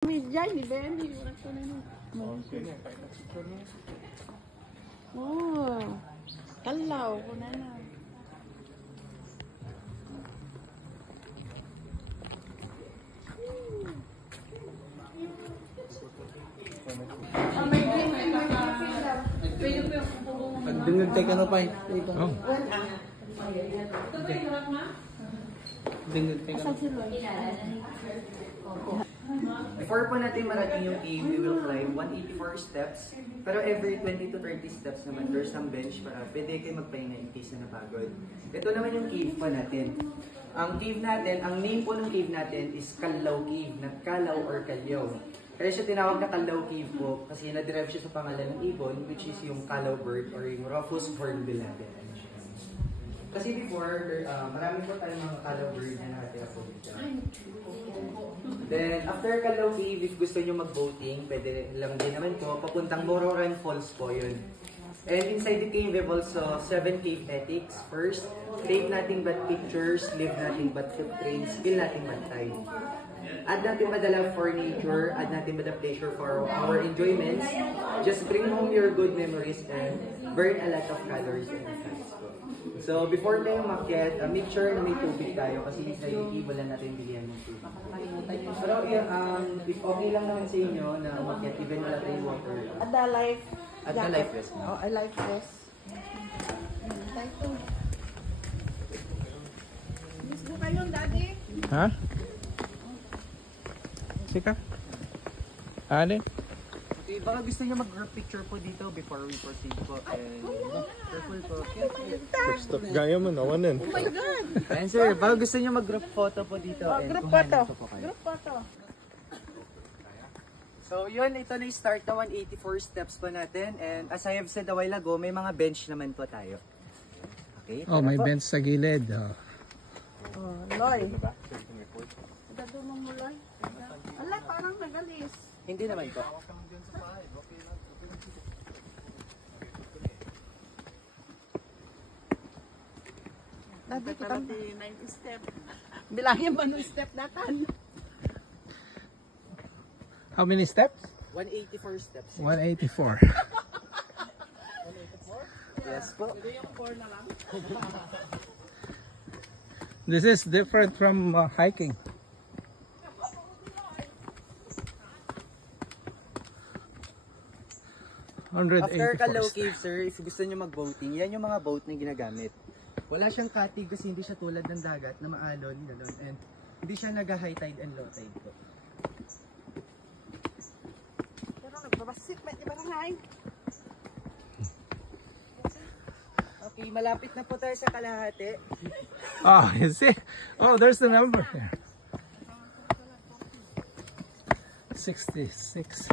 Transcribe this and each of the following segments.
Diyan, di ba? Oh, kalaw ko na na. Dungag tayo ka na pa eh. Oh. Dungag tayo ka na. Before po natin marating yung cave, we will climb 184 steps. Pero every 20 to 30 steps naman, there's some bench para pwede kayo magpahinga in case na napagod. Ito naman yung cave po natin. Ang cave natin, ang name po ng cave natin is Kalaw Cave, Kalaw or Kalyaw. Kaya siya tinawag na Kalaw Cave po kasi na-derive siya sa pangalan ng ibon, which is yung Kalaw bird or yung Rufous hornbill natin. Kasi before, marami po tayong mga Kalaw bird na nakatira po dito. Then, after Kalaw Cave, if gusto nyo mag-boating, pwede lang din naman po, papuntang Mororan Falls po yun. And inside the cave, we have also 7 cave ethics. First, take nothing but pictures, leave nothing but footprints, feel nothing but time. Add nothing but the love for nature, add nothing but the pleasure for our enjoyments. Just bring home your good memories and burn a lot of calories and fats. So, before tayo makyat, make sure na may tubig tayo kasi inside the cave, wala natin bilihan ng tubig. Pero if okay lang naman sa inyo na makyat, even wala tayong water. At the life. At the life vest. Oh, a life vest. Thank you. Miss mo kayo, Daddy? Ha? Sika? Alin? Okay, baka gusto nyo mag-group picture po dito before we proceed po. And careful po. Stop gaya mo, nawanan. Oh my God! And sir, baka gusto nyo mag-group photo po dito. Oh, and group kuhanan photo. po kayo. Group photo. So yun, ito na yung start na 184 steps po natin. And as I have said a while ago, may mga bench naman po tayo. Okay, Oh, may po. bench sa gilid. Oh. Oh, Loy. Dado mong Loy. Ala, parang nagalis. Hindi naman po. Dati kita 9 step. Bilangin mo ng step natin. How many steps? 184 steps. 184. Yes po. This is different from hiking. After Kalaw 184 Cave, sir, if gusto nyo mag-boating, yan yung mga boat na ginagamit. Wala siyang cutting kasi hindi siya tulad ng dagat na maalon, gano'n. And hindi siya nag-high tide and low tide po. Pero nagbabasit, may ibarangay. Okay, malapit na po tayo sa kalahati. Oh, you see? Oh, there's the number here. 66.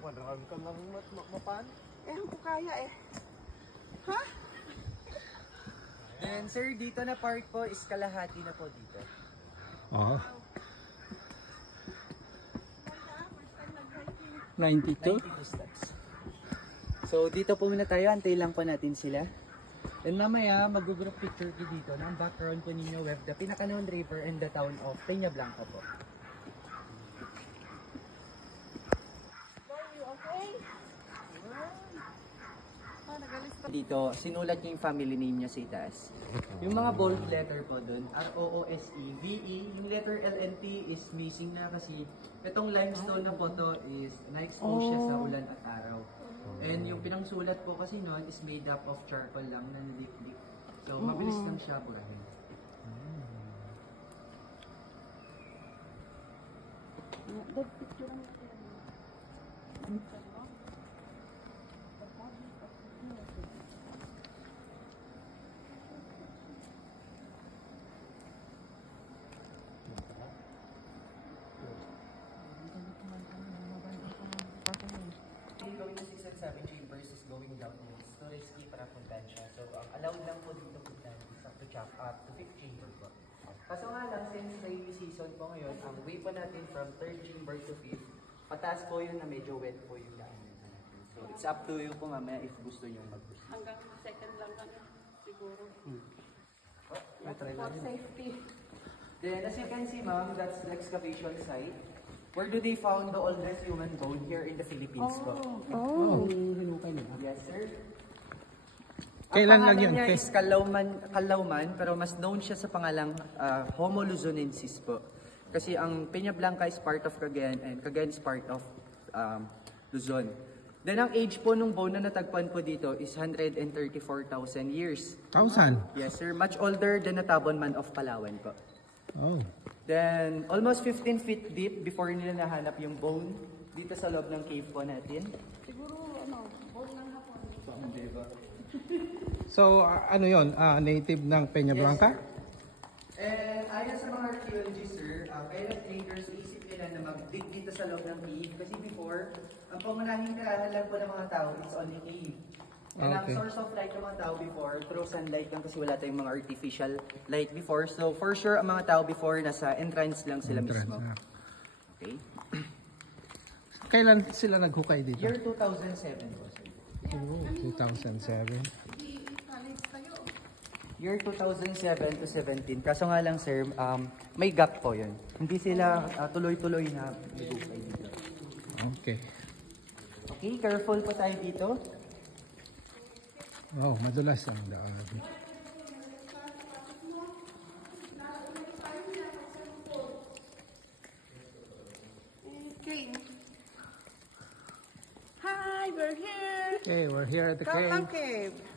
Walang ka lang mapan? Eh, ako kaya eh. Ha? And sir, dito na part po is kalahati na po dito. Oh. 92. 92 steps. So dito po muna tayo, antay lang po natin sila. And mamaya, mag-group picture ko dito. Na ang background po ninyo, we have the Pinakanon River and the town of Peña Blanca po. Dito, sinulat niyo yung family name niya sa itaas. Yung mga bold letter po doon, R-O-O-S-E-V-E. Yung letter L-N-T is missing na kasi itong limestone na photo is na-expose siya sa ulan at araw. And yung pinangsulat po kasi noon is made up of charcoal lang na naliklik. So, mabilis lang siya burahin. Going to 6 and 7 chambers is going downwards. So risky para puntahan siya. So allowed lang po dito puntahan is up to 5th chamber po. Kaso nga lang, since rainy season po ngayon, ang way po natin from 3rd chamber to 5th, pataas po yun na medyo wet po yung daanan natin. So it's up to you po mamaya if gusto nyo mag-proceed. Hanggang second lang kami, siguro. May try For lang yun. safety. Then as you can see ma'am, that's the excavation site. Where do they found the oldest human bone here in the Philippines po? Oh. Yes sir. Kailan lang Ang yun? pangalan niya is Calauman, pero mas known siya sa pangalang Homo luzonensis po. Kasi ang Peña Blanca is part of Cagayan and Cagayan is part of Luzon. Then ang age po nung bone na natagpuan po dito is 134,000 years. 1,000? Yes sir, much older than the Tabon Man of Palawan po. Oh. Then almost 15 feet deep before nila nahanap yung bone dito sa loob ng cave po natin. Siguro, bone lang hapon. Hindi ba? So, ano yon? Native ng Peña Blanca? And ayon sa mga archaeologists, sir, kaya traders isip nila na mag-dig dito sa loob ng cave. Kasi before, ang pangunahing tirahan lang po ng mga tao is only cave. And ang Okay. source of light ng mga tao before, through sunlight lang kasi wala tayong mga artificial light before. So for sure, ang mga tao before, nasa entrance lang sila mismo. Okay? Kailan sila naghukay dito? Year 2007 po, sir. Oh, 2007. Year 2007 to 17. Kaso nga lang, sir, may gap po yun. Hindi sila tuloy-tuloy na naghukay dito. Okay. Okay, careful po tayo dito. Oh, madulas ang daan. Okay. Hi, we're here. Okay, we're here at the Welcome, cave. cave.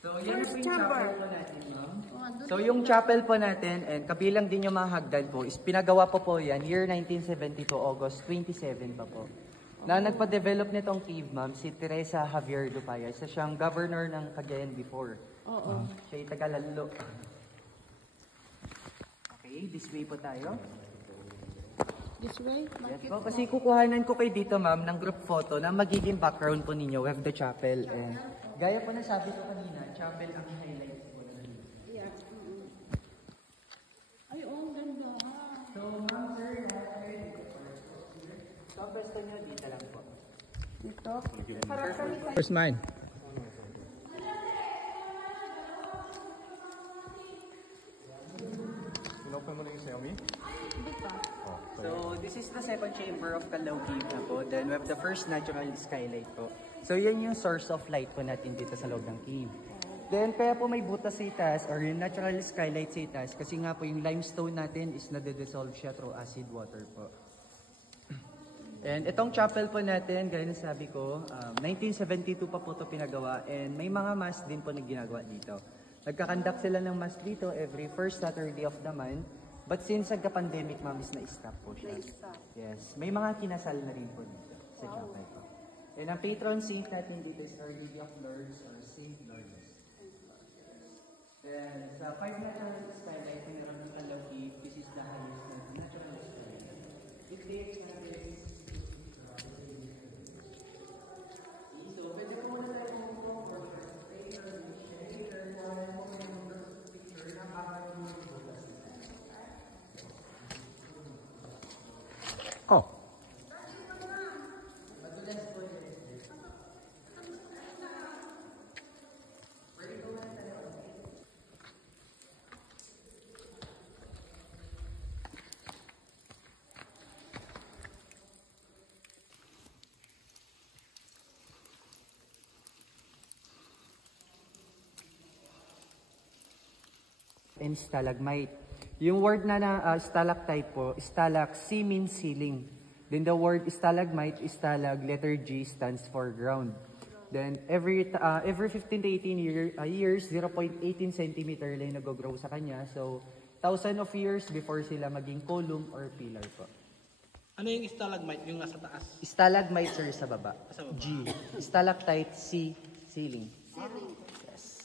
So, yan First yung chamber. chapel po natin, ma'am. So, yung chapel po natin, and kabilang din yung mga hagdan po, is pinagawa po yan, year 1972, August 27 pa po. Na nagpa-develop nitong cave, ma'am, si Teresa Javier Dupaya. Isa siyang governor ng Cagayan before. Oo. Siya yung taga-Lalo. Okay, this way po tayo. This way? Yes po, kasi kukuhanan ko kayo dito, ma'am, ng group photo na magiging background po ninyo with the chapel. And gaya po na sabi ko kanina, chapel ang highlights po na dito. Yeah. Ay, ang ganda ha. So, ma'am, sir, so, ang pwesto nyo dito lang po. Dito. Harap kami sa... Where's mine? Inopen mo na yung Xiaomi? Hindi pa. So, this is the second chamber of Calao Cave na po. Then, we have the first natural skylight po. So, yan yung source of light po natin dito sa loob ng cave. Then, kaya po may butas sa itaas or yung natural skylight sa itaas kasi nga po yung limestone natin is nade-dissolve siya through acid water po. And itong chapel po natin, gaya na sabi ko, 1972 pa po ito pinagawa and may mga mass din po na ginagawa dito. Nagkakandak sila ng mass dito every first Saturday of the month. But since nagka-pandemic, ma'am, is na-stop po siya. Yes. May mga kinasal na rin po dito sa chapel po. And ang patron saint natin dito is Our Lady of Lourdes or Saint Lourdes. Then sa 5 natural skylight, meron ng Calao Cave. This is the highest natural skylight. It dates natin. So, pwede po muna tayo kung Oh. And stalagmite. Yung word na stalactite po, stalac, C means ceiling. Then the word stalagmite, stalag, letter G stands for ground. Then every 15 to 18 years, 0.18 centimeter lang nag-grow sa kanya. So, 1,000 of years before sila maging column or pillar po. Ano yung stalagmite, yung nasa taas? Stalagmite, sir, sa baba. Sa baba. G. Stalactite, C, ceiling. Yes.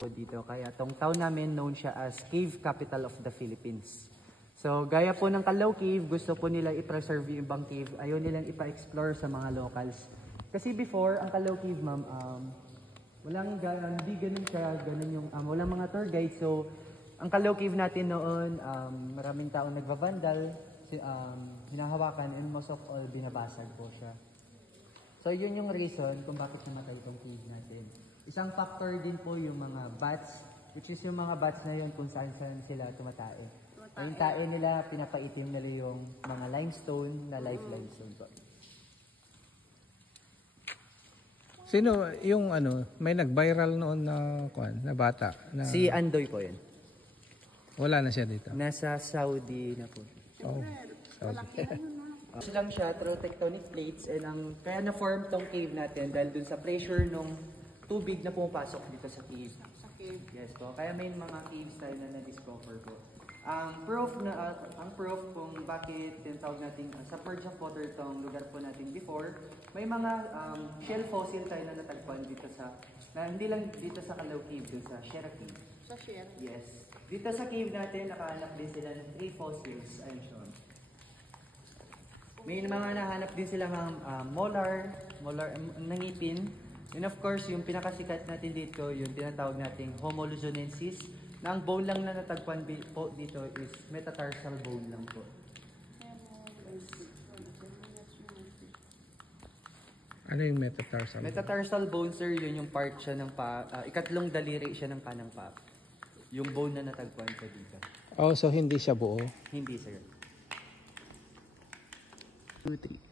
So, dito, kaya tong town namin known siya as Cave Capital of the Philippines. So, gaya po ng Calao Cave, gusto po nila i-preserve yung ibang cave. Ayaw nilang ipa-explore sa mga locals. Kasi before, ang Calao Cave, ma'am, hindi ganun siya, ganun yung, walang mga tour guide. So, Ang Calao Cave natin noon, maraming taong nagbabandal, hinahawakan, and most of all, binabasag po siya. So yun yung reason kung bakit namatay itong cave natin. Isang factor din po yung mga bats, which is yung mga bats na yun kung saan sila tumatae. Yung tae nila, pinapaitim nila yung mga limestone na life limestone po. Sino yung ano, may nag-viral noon na bata na Si Andoy po yun. wala na siya dito. Nasa Saudi na po. Oh. Saudi. Lang siya through tectonic plates, and kaya na-form tong cave natin dahil dun sa pressure nung tubig na pumapasok dito sa cave. Yes po. Kaya may mga caves tayo na na-discover po. Ang proof kung bakit tinatawag natin sa purge of water tong lugar po natin before, may mga shell fossil tayo na natagpuan dito hindi lang dito sa Calao Cave, dun sa Sierra Cave. Sa share. Yes. Dito sa cave natin, nakahanap din sila ng 3 fossils. Ayun siya. May mga nahanap din sila ng molar nangipin. And of course, yung pinakasikat natin dito, yung tinatawag nating Homo luzonensis, na ang bone lang na natagpuan po dito is metatarsal bone lang po. Ano yung metatarsal? Metatarsal bone, sir, yun yung part siya ng ikatlong daliri siya ng kanang paa. Yung bone na natagpuan siya dito. Oh, so hindi siya buo. Hindi, sir. 2, 3.